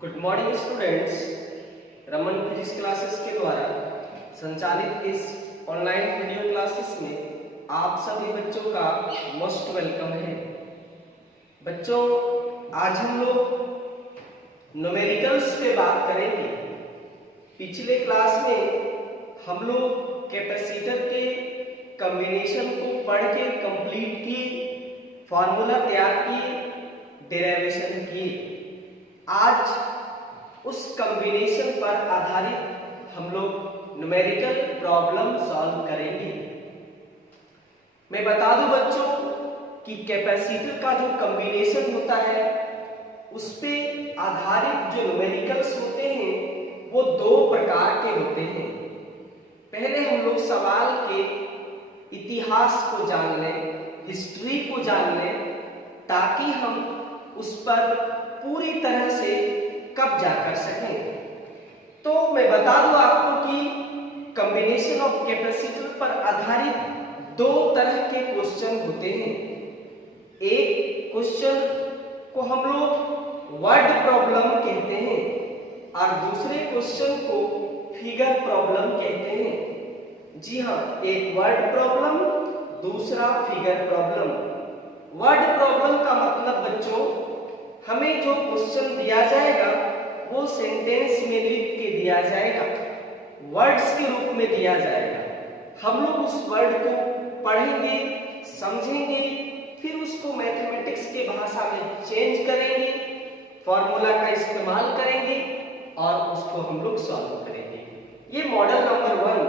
Good morning students. Raman physics classes के द्वारा संचालित इस ऑनलाइन वीडियो क्लासेस में आप सभी बच्चों का मोस्ट वेलकम है। बच्चों, आज हम लोग न्यूमेरिकल्स पे बात करेंगे। पिछले क्लास में हम लोग कैपेसिटर के कॉम्बिनेशन को पढ़ के कंप्लीट किए, फॉर्मूला तैयार किए, डेरिवेशन किए। आज उस कॉम्बिनेशन पर आधारित हम लोग न्यूमेरिकल प्रॉब्लम सॉल्व करेंगे। मैं बता दूं बच्चों कि कैपेसिटर का जो कॉम्बिनेशन होता है उस पे आधारित जो न्यूमेरिकल्स होते हैं वो दो प्रकार के होते हैं। पहले हम लोग सवाल के इतिहास को जान लें, हिस्ट्री को जान लें, ताकि हम उस पर पूरी तरह से कब्जा कर सकें। तो मैं बता दूं आपको कि कॉम्बिनेशन ऑफ कैपेसिटर पर आधारित दो तरह के क्वेश्चन होते हैं। एक क्वेश्चन को हम लोग वर्ड प्रॉब्लम कहते हैं और दूसरे क्वेश्चन को फिगर प्रॉब्लम कहते हैं। जी हाँ, एक वर्ड प्रॉब्लम, दूसरा फिगर प्रॉब्लम। वर्ड प्रॉब्लम का मतलब बच्चों, हमें जो क्वेश्चन दिया जाएगा वो सेंटेंस में लिख के दिया जाएगा, वर्ड्स के रूप में दिया जाएगा। हम लोग उस वर्ड को पढ़ेंगे, समझेंगे, फिर उसको मैथमेटिक्स के भाषा में चेंज करेंगे, फॉर्मूला का इस्तेमाल करेंगे और उसको हम लोग सॉल्व करेंगे। ये मॉडल नंबर 1,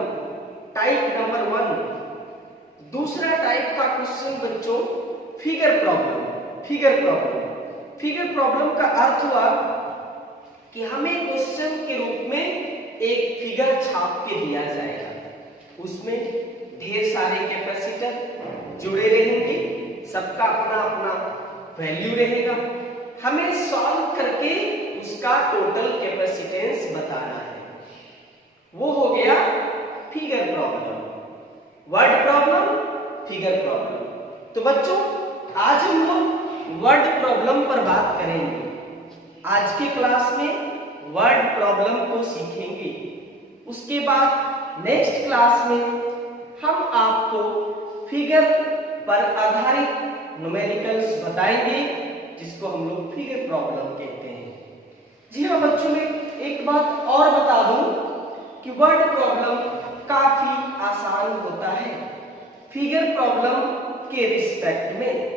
टाइप नंबर 1। दूसरा टाइप का क्वेश्चन बच्चों फिगर प्रॉब्लम। फिगर प्रॉब्लम का अर्थ हुआ कि हमें क्वेश्चन के रूप में एक फिगर छाप के दिया जाएगा। उसमें ढेर सारे कैपेसिटर जुड़े रहेंगे, सबका अपना अपना वैल्यू रहेगा। हमें सॉल्व करके उसका टोटल कैपेसिटेंस बताना है। वो हो गया figure problem. Word problem, figure problem. तो बच्चों, आज हम लोग वर्ड प्रॉब्लम पर बात करेंगे। आज के क्लास में वर्ड प्रॉब्लम को सीखेंगे। उसके बाद नेक्स्ट क्लास में हम आपको फिगर पर आधारित न्यूमेरिकल्स बताएंगे, जिसको हम लोग फिगर प्रॉब्लम कहते हैं। जी हाँ बच्चों, में एक बात और बता दूं कि वर्ड प्रॉब्लम काफी आसान होता है फिगर प्रॉब्लम के रिस्पेक्ट में।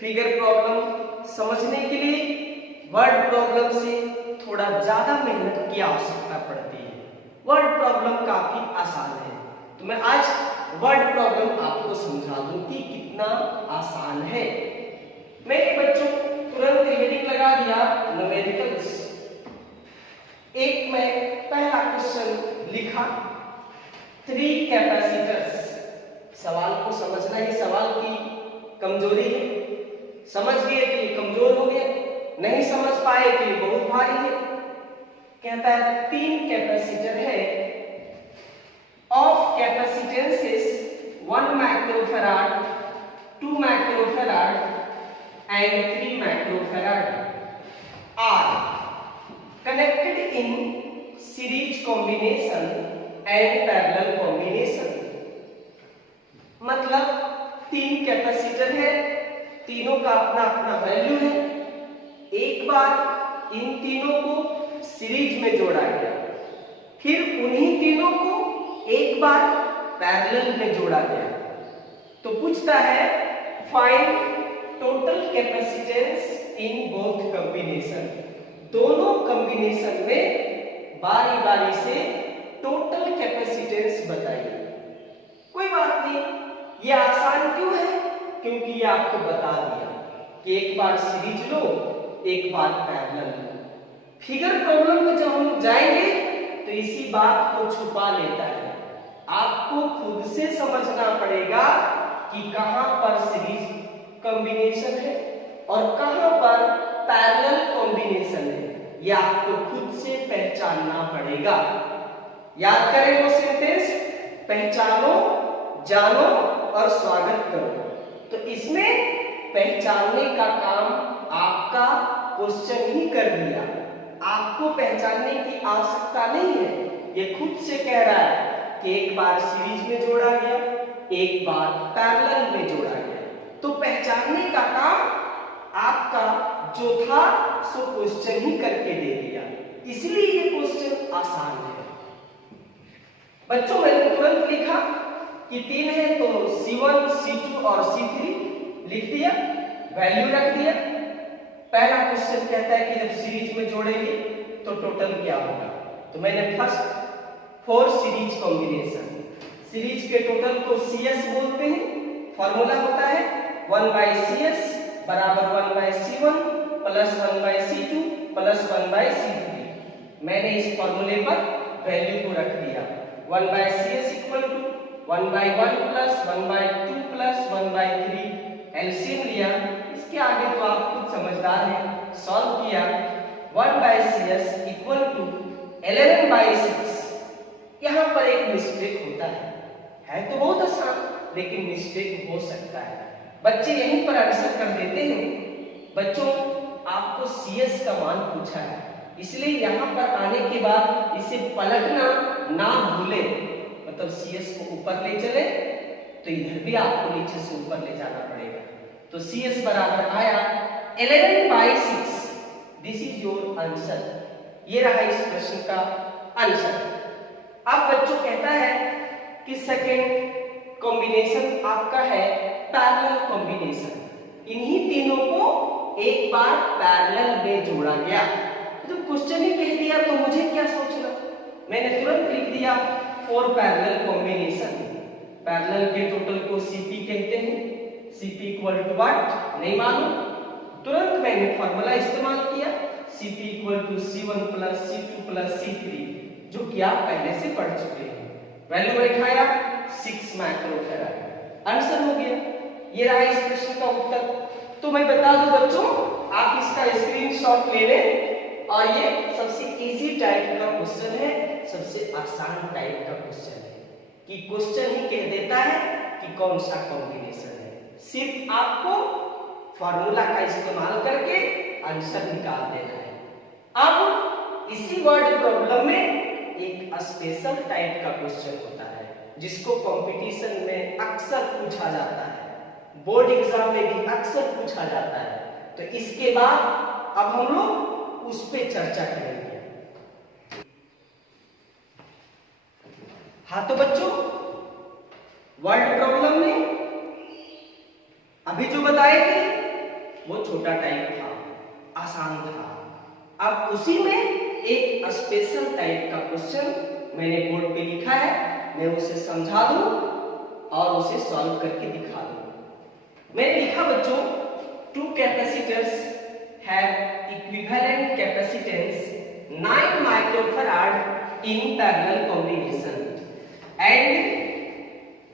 फिगर प्रॉब्लम समझने के लिए वर्ड प्रॉब्लम से थोड़ा ज्यादा मेहनत की आवश्यकता पड़ती है। वर्ड प्रॉब्लम काफी आसान है, तो मैं आज वर्ड प्रॉब्लम आपको समझा दूं कि कितना आसान है। मैंने बच्चों तुरंत हेडिंग लगा दिया न्यूमेरिकल्स। एक मैं पहला क्वेश्चन लिखा, 3 कैपेसिटर्स। सवाल को समझना ही सवाल की कमजोरी है। समझ गए तो ये कमजोर हो गया, नहीं समझ पाए तो ये बहुत भारी है। कहता है 3 कैपेसिटर है of capacitances 1 microfarad, 2 microfarad and 3 microfarad are connected in series combination and parallel combination. मतलब 3 कैपेसिटर है, तीनों का अपना अपना वैल्यू है। एक बार इन तीनों को सीरीज में जोड़ा गया, फिर उन्हीं तीनों को एक बार पैरेलल में जोड़ा गया। तो पूछता है find total capacitance in both combination. दोनों कॉम्बिनेशन में बारी बारी से टोटल कैपेसिटेंस बताइए। कोई बात नहीं, ये आसान क्यों है? क्योंकि ये आपको बता दिया कि एक बार सीरीज लो, एक बार पैरेलल लो। फिगर प्रॉब्लम में जब हम जाएंगे तो इसी बात को छुपा लेता है। आपको खुद से समझना पड़ेगा कि कहां पर सीरीज कॉम्बिनेशन है और कहां पर पैरेलल कॉम्बिनेशन है। ये आपको खुद से पहचानना पड़ेगा। याद करें वो सेंटेंस, पहचानो, जानो और स्वागत करो। तो इसमें पहचानने का काम आपका क्वेश्चन ही कर दिया। आपको पहचानने की आवश्यकता नहीं है, ये खुद से कह रहा है कि एक बार सीरीज में जोड़ा गया, एक बार पैरेलल में जोड़ा गया। तो पहचानने का काम आपका जो था सो क्वेश्चन ही करके दे दिया, इसलिए ये क्वेश्चन आसान है। बच्चों मैंने तुरंत लिखा कि 3 है तो C1, C2 और C3 लिख दिया, वैल्यू रख दिया। पहला क्वेश्चन कहता है कि जब सीरीज में जोड़ेंगे तो टोटल क्या होगा, तो मैंने फर्स्ट 4 सीरीज कॉम्बिनेशन, सीरीज के टोटल को CS बोलते हैं। फॉर्मूला होता है 1/CS बराबर 1/C1 plus 1/C2 plus 1/C3। मैंने इस फॉर्मूले पर वैल्यू को रख दिया। 1/CS equal to 1/1 plus 1/2 plus 1/3, LCM लिया। इसके आगे तो आप खुद समझदार हैं, सॉल्व किया। 1/CS equal to 11/6। यहाँ पर एक मिस्टेक होता है तो बहुत आसान, लेकिन मिस्टेक हो सकता है। बच्चे यहीं पर आंसर कर देते हैं। बच्चों आपको CS का मान पूछा है, इसलिए यहाँ पर आने के बाद इसे पलटना ना भूले, मतलब CS को ऊपर ले चले तो इधर भी आपको नीचे से ऊपर ले जाना पड़ेगा। तो CS बराबर आया 11/6। This is your answer. ये रहा इस प्रश्न का आंसर। अब बच्चों कहता है कि सेकेंड कॉम्बिनेशन आपका है पैरेलल कॉम्बिनेशन। इन्हीं तीनों को एक बार पैरेलल में जोड़ा गया। तो क्वेश्चन ही कह दिया तो मुझे क्या सोचना, मैंने तुरंत लिख दिया 4 पैरेलल कॉम्बिनेशन। पैरेलल के टोटल को CP कहते हैं। CP इक्वल टू व्हाट नहीं मालूम, तुरंत मैंने फॉर्मूला इस्तेमाल किया CP equal to C1 plus C2 plus C3, जो कि आप पहले से पढ़ चुके हैं। वैल्यू बैठाया 6 माइक्रोफैराड, आंसर हो गया। ये रहा इस प्रश्न का उत्तर। तो मैं बता दूं बच्चों, आप इसका स्क्रीनशॉट ले लें, और ये सबसे इजी टाइप का क्वेश्चन है, सबसे आसान टाइप का क्वेश्चन है कि क्वेश्चन ही कह देता है कि कौन सा कॉम्बिनेशन है। सिर्फ आपको फॉर्मूला का इस्तेमाल करके आंसर निकाल देना है। अब इसी वर्ड प्रॉब्लम में एक स्पेशल टाइप का क्वेश्चन होता है जिसको कंपटीशन में अक्सर पूछा जाता है, बोर्ड एग्जाम में भी अक्सर पूछा जाता है। तो इसके बाद अब हम लोग उस पे चर्चा करेंगे। हाँ तो बच्चों, वर्ड प्रॉब्लम में अभी जो बताए थे वो छोटा टाइप था, आसान था। अब उसी में एक स्पेशल टाइप का क्वेश्चन मैंने बोर्ड पे लिखा है, मैं उसे समझा दूं और उसे सॉल्व करके दिखा दूं। मैंने लिखा बच्चों, 2 capacitors have equivalent capacitance 9 microfarad in parallel combination and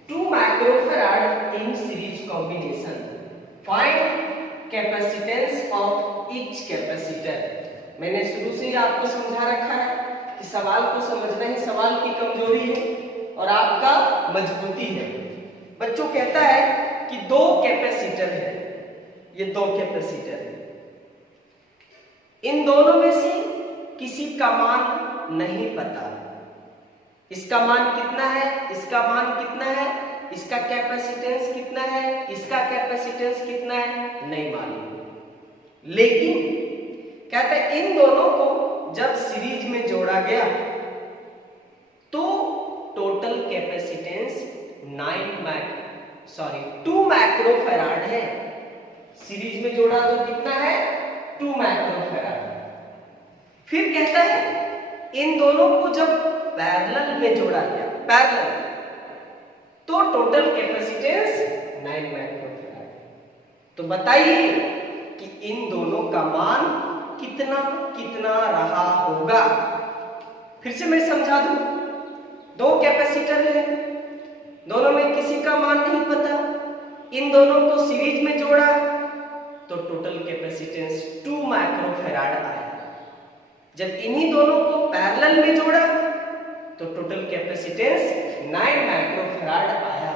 2 microfarad in series combination. Find capacitance of each capacitor. मैंने शुरू से ही आपको समझा रखा है कि सवाल को समझना ही सवाल की कमजोरी है और आपका मजबूती है। बच्चों कहता है कि 2 कैपेसिटर है, ये 2 कैपेसिटर है, इन दोनों में से किसी का मान नहीं पता। इसका मान कितना है, इसका मान कितना है, इसका कैपेसिटेंस कितना है, इसका कैपेसिटेंस कितना है, नहीं मालूम। लेकिन कहते हैं इन दोनों को जब सीरीज में जोड़ा गया तो टोटल कैपेसिटेंस 2 माइक्रोफैराड है। सीरीज में जोड़ा तो कितना है, 2 माइक्रोफैराड। फिर कहता है इन दोनों को जब पैरेलल में जोड़ा गया, पैरेलल, तो टोटल कैपेसिटेंस 9 माइक्रोफैराड। तो बताइए कि इन दोनों का मान कितना कितना रहा होगा। फिर से मैं समझा दूं, 2 कैपेसिटर है, दोनों में किसी का मान नहीं पता, इन दोनों को सीरीज में जोड़ा तो टोटल कैपेसिटेंस 2 माइक्रोफैराड आया। जब इन्हीं दोनों को पैरेलल में जोड़ा तो टोटल कैपेसिटेंस 9 माइक्रोफैराड आया।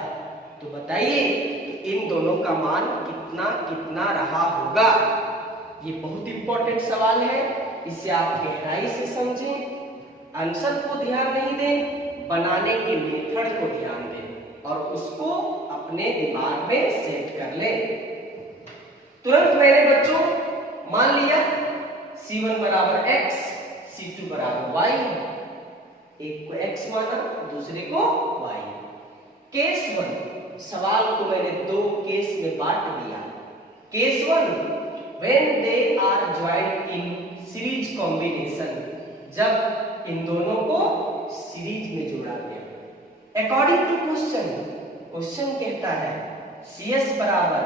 तो बताइए कि इन दोनों का मान कितना कितना रहा होगा। ये बहुत इंपॉर्टेंट सवाल है, इसे आप गहराई से समझें, आंसर को ध्यान नहीं दें, बनाने के मेथड को ध्यान दें और उसको अपने दिमाग में सेट कर लें। तुरंत मैंने बच्चों मान लिया C1 बराबर x, C2 बराबर y, एक को x माना दूसरे को y। केस 1, सवाल को मैंने दो केस में बांट दिया। Case 1, when they are joined in series combination, जब इन दोनों को सीरीज में जोड़ा गया। अकॉर्डिंग टू क्वेश्चन कहता है CS बराबर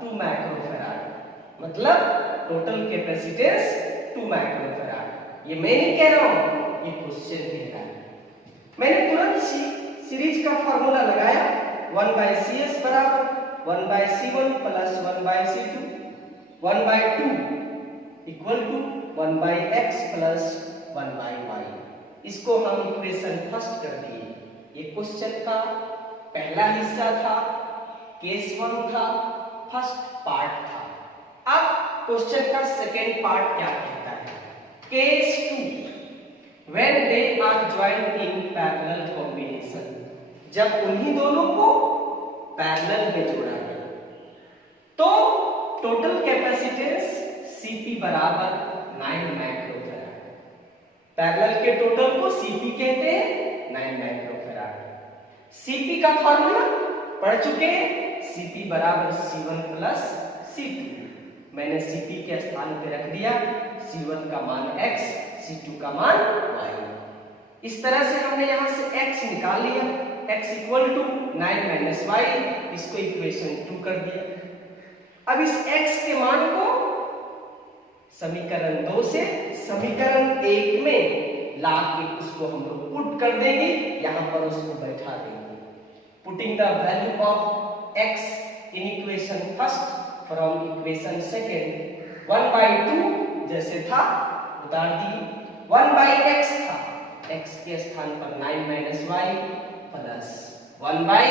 2 माइक्रोफैराड, मतलब टोटल कैपेसिटेंस 2 माइक्रोफैराड। ये मैं नहीं कह रहा हूं, ये क्वेश्चन कह रहा है। मैंने तुरंत सीरीज का फॉर्मूला लगाया, 1/CS बराबर 1/C1 plus 1/C2, 1/2 equal to 1/x plus 1/y। इसको हम इक्वेशन फर्स्ट कर दिए। ये क्वेश्चन का पहला हिस्सा था, केस 1 था, फर्स्ट पार्ट था। अब क्वेश्चन का सेकेंड पार्ट क्या कहता है? Case 2, when they are joined in parallel combination, जब उन्हीं दोनों को पैरेलल में जोड़ा गया तो टोटल कैपेसिटेंस Cp बराबर 9 माइक्रोफैराड। पैरेलल के टोटल को Cp कहते हैं, 9 माइक्रोफैराड। Cp का फॉर्मूला पढ़ चुके हैं, Cp बराबर C1 प्लस C2। मैंने Cp के स्थान पे रख दिया C1 का मान x, C2 का मान y। इस तरह से हमने यहां से x निकाल लिया, x equal to 9 minus y, इसको इक्वेशन 2 कर दिया। अब इस x के मान को समीकरण 2 से समीकरण 1 में ला के उसको हम लोग पुट कर देंगे, यहां पर उसको बैठा देंगे। Putting the value of x in equation first from equation second, 1/2 जैसे था उतार दिए, 1/x था, x के स्थान पर 9 माइनस y प्लस 1/y।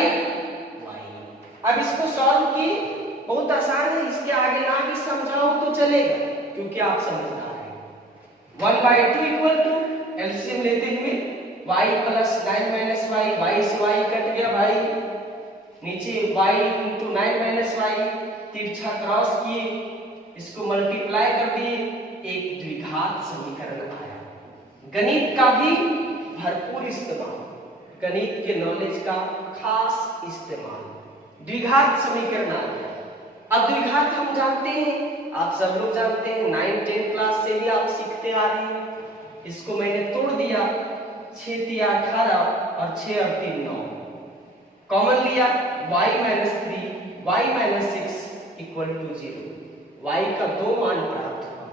अब इसको सॉल्व की, बहुत आसान है, इसके आगे ना भी समझाओ तो चलेगा क्योंकि आप समझदार हैं। 1/2 इक्वल टू एलसीएम लेते हुए y plus 9 minus y, y से y कट गया भाई, नीचे y इंटू 9 माइनस y, तिरछा क्रॉस किए, इसको मल्टीप्लाई कर दिए, एक द्विघात समीकरण आया। गणित का भी भरपूर इस्तेमाल, गणित के नॉलेज का खास इस्तेमाल, द्विघात समीकरण आ गया। अब द्विघात हम जानते हैं, आप सब लोग जानते हैं, 9-10 क्लास से भी आप सीखते आ रहे हैं। इसको मैंने तोड़ दिया, 6 तिया 18 और 6 और 3 9, कॉमन लिया, y minus 3, y minus 6 equal to 0। y का दो मान प्राप्त हुआ,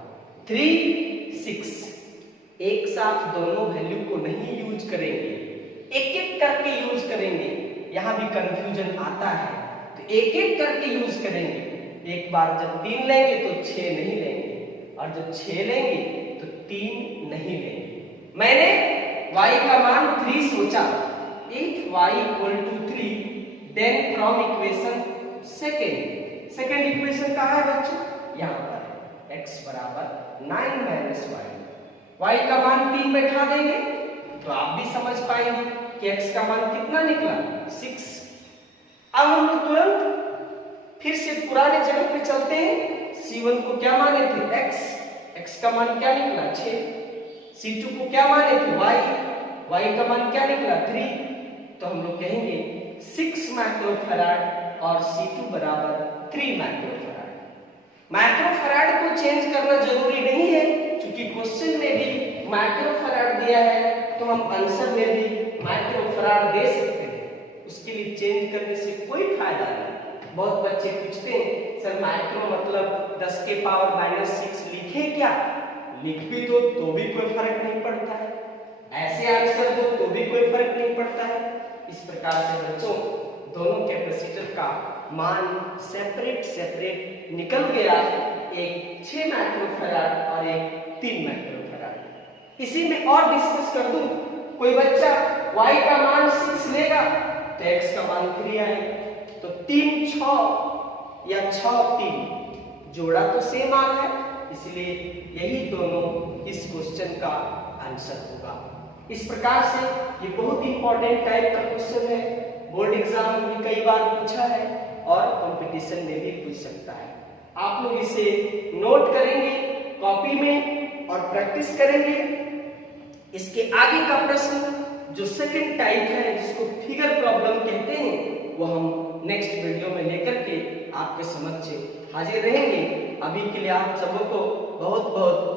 3, 6। एक साथ दोनों वैल्यू को नहीं यूज करेंगे, एक एक करके यूज करेंगे। यहां भी कंफ्यूजन आता है, तो एक एक करके यूज करेंगे। एक बार जब 3 लेंगे तो 6 नहीं लेंगे, और जब 6 लेंगे तो 3 नहीं लेंगे। मैंने y का मान 3 सोचा, if y equal to 3, then from equation second equation कहां है बच्चों? यहां पर x बराबर 9 माइनस y का मान 3 बैठा देंगे तो आप भी समझ पाएंगे कि x का मान कितना निकला, 6। अब हम लोग तुरंत फिर से पुराने जगह पे चलते हैं। C1 को क्या माने थे? x का मान क्या निकला? 6। C2 को क्या माने थे? y का मान क्या निकला? 3। तो हम लोग कहेंगे 6 माइक्रोफैराड और C2 बराबर 3 माइक्रोफैराड। माइक्रोफैराड को चेंज करना जरूरी नहीं है, क्योंकि क्वेश्चन में भी माइक्रोफैराड दिया है तो हम आंसर में भी माइक्रोफैराड दे सकते हैं। उसके लिए चेंज करने से कोई फायदा नहीं। बहुत बच्चे पूछते हैं सर माइक्रो मतलब 10 के पावर माइनस 6 लिखे क्या? लिख भी तो भी कोई फर्क नहीं पड़ता है, ऐसे आंसर दो तो भी कोई फर्क नहीं पड़ता है। इस प्रकार से बच्चों दोनों कैपेसिटर का मान सेपरेट निकल गया, एक 6 माइक्रोफैराड और एक 3 माइक्रोफैराड। इसी में और डिस्कस कर दूं, कोई बच्चा y का मान 6 लेगा तो x का मान 3 आएगा, तो 3 6 या 6 3 जोड़ा तो सेम आ है, इसलिए यही दोनों इस क्वेश्चन का आंसर होगा। इस प्रकार से ये बहुत इंपॉर्टेंट टाइप का क्वेश्चन है, बोर्ड एग्जाम में भी कई बार पूछा है और कंपटीशन में भी पूछ सकता है। आप लोग इसे नोट करेंगे कॉपी में और प्रैक्टिस करेंगे। इसके आगे का प्रश्न जो सेकंड टाइप है, जिसको फिगर प्रॉब्लम कहते हैं, वो हम नेक्स्ट वीडियो में लेकर के आपके समक्ष हाजिर रहेंगे। अभी के लिए आप सबों को बहुत बहुत